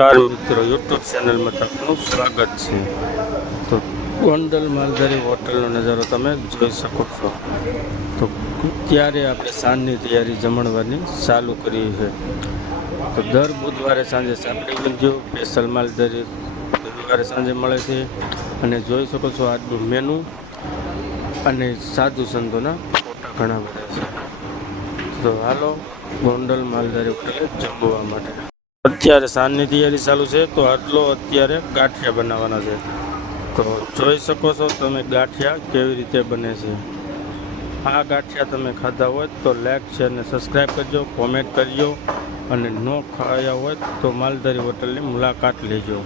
નમસ્કાર મિત્રો યુટ્યુબ ચેનલમાં તમારું સ્વાગત છે. તો ગોંડલ માલધારી હોટલનો નજારો તમે જોઈ શકો છો. તો ત્યારે આપણે સાંજની તૈયારી જમણવારની ચાલુ કરી છે? તો દર બુધવારે સાંજે સાંકડી ઊંધિયું સ્પેશિયલ માલધારી રવિવારે સાંજે મળે છે. અને જોઈ શકો છો આજનું મેનુ અને સાધુ સંતોના ફોટા ઘણા બધા છે. તો હાલો ગોંડલ માલધારી હોટલે જમવા માટે. અત્યારે સાંજની તૈયારી ચાલુ છે, તો આટલો અત્યારે ગાંઠિયા બનાવવાના છે. તો જોઈ શકો છો તમે ગાંઠિયા કેવી રીતે બને છે. આ ગાંઠિયા તમે ખાધા હોય તો લાઈક શેર અને સબસ્ક્રાઈબ કરજો કોમેન્ટ કરજો અને ન ખાયા હોય તો માલધારી હોટલની મુલાકાત લેજો.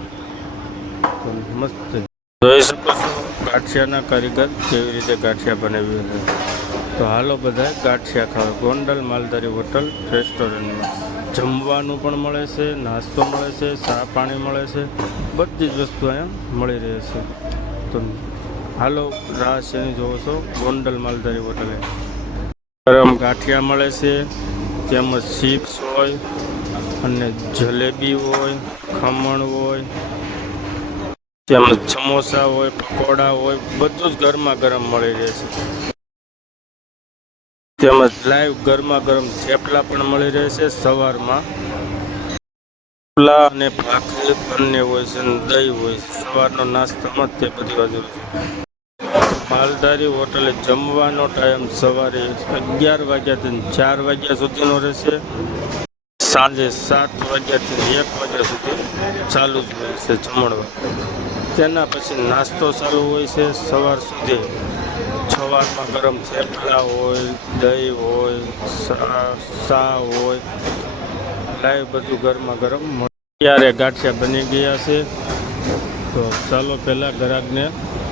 તો મસ્ત જોઈ શકો છો ગાંઠિયાના કારીગર કેવી રીતે ગાંઠિયા બનાવ્યું છે. તો હાલો બધા, ગાંઠિયા ખાવા. ગોંડલ માલધારી હોટલ રેસ્ટોરન્ટમાં. જમવાનું પણ મળે છે, નાસ્તો મળે છે, ચા પાણી મળે છે, બધી જ વસ્તુ અહીંયા મળી રહે છે. તો હાલો, રાહ શેની જોવો છો? ગોંડલ માલધારી હોટલે. ગરમ ગાંઠિયા મળે છે, તેમજ ચિપ્સ હોય અને જલેબી હોય, ખમણ હોય, તેમજ સમોસા હોય, પકોડા હોય, બધું જ ગરમા ગરમ મળી રહે છે. તેમજ લાઈવ ગરમા ગરમ થેપલા પણ મળી રહેશે સવારમાં. થેપલા અને ભાખરી બંને હોય છે અને દહીં હોય છે. સવારનો નાસ્તામાં તે બધી બાજુ માલધારી હોટલે જમવાનો ટાઈમ સવારે અગિયાર વાગ્યાથી ચાર વાગ્યા સુધીનો રહેશે. સાંજે સાત વાગ્યાથી એક વાગ્યા સુધી ચાલુ જ હોય છે જમણવા તેના પછી નાસ્તો ચાલુ હોય છે સવાર સુધી. સવારમાં ગરમ થેપલા હોય, દહીં હોય, સા- હોય લાઈવ બધું ગરમા ગરમ. અત્યારે ગાંઠિયા બની ગયા છે. તો ચાલો પહેલાં ગ્રાહકને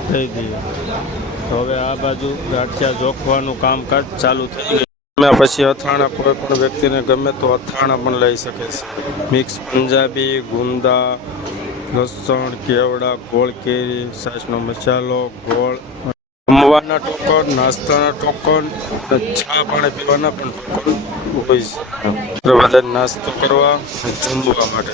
થઈ ગયું હવે આ બાજુ ગાંઠિયા જોખવાનું કામકાજ ચાલુ થઈ ગયું. એના પછી અથાણા કોઈ પણ વ્યક્તિને ગમે તો અથાણા પણ લઈ શકે છે. મિક્સ પંજાબી, ગુંદા, લસણ, કેવડા, ગોળ કેરી સાસનો મસાલો, ગોળ જમવાના ટોકન, નાસ્તાના ટોકન ચા પાણી પીવાના પણ ટોકન હોય છે. નાસ્તો કરવા જમવા માટે.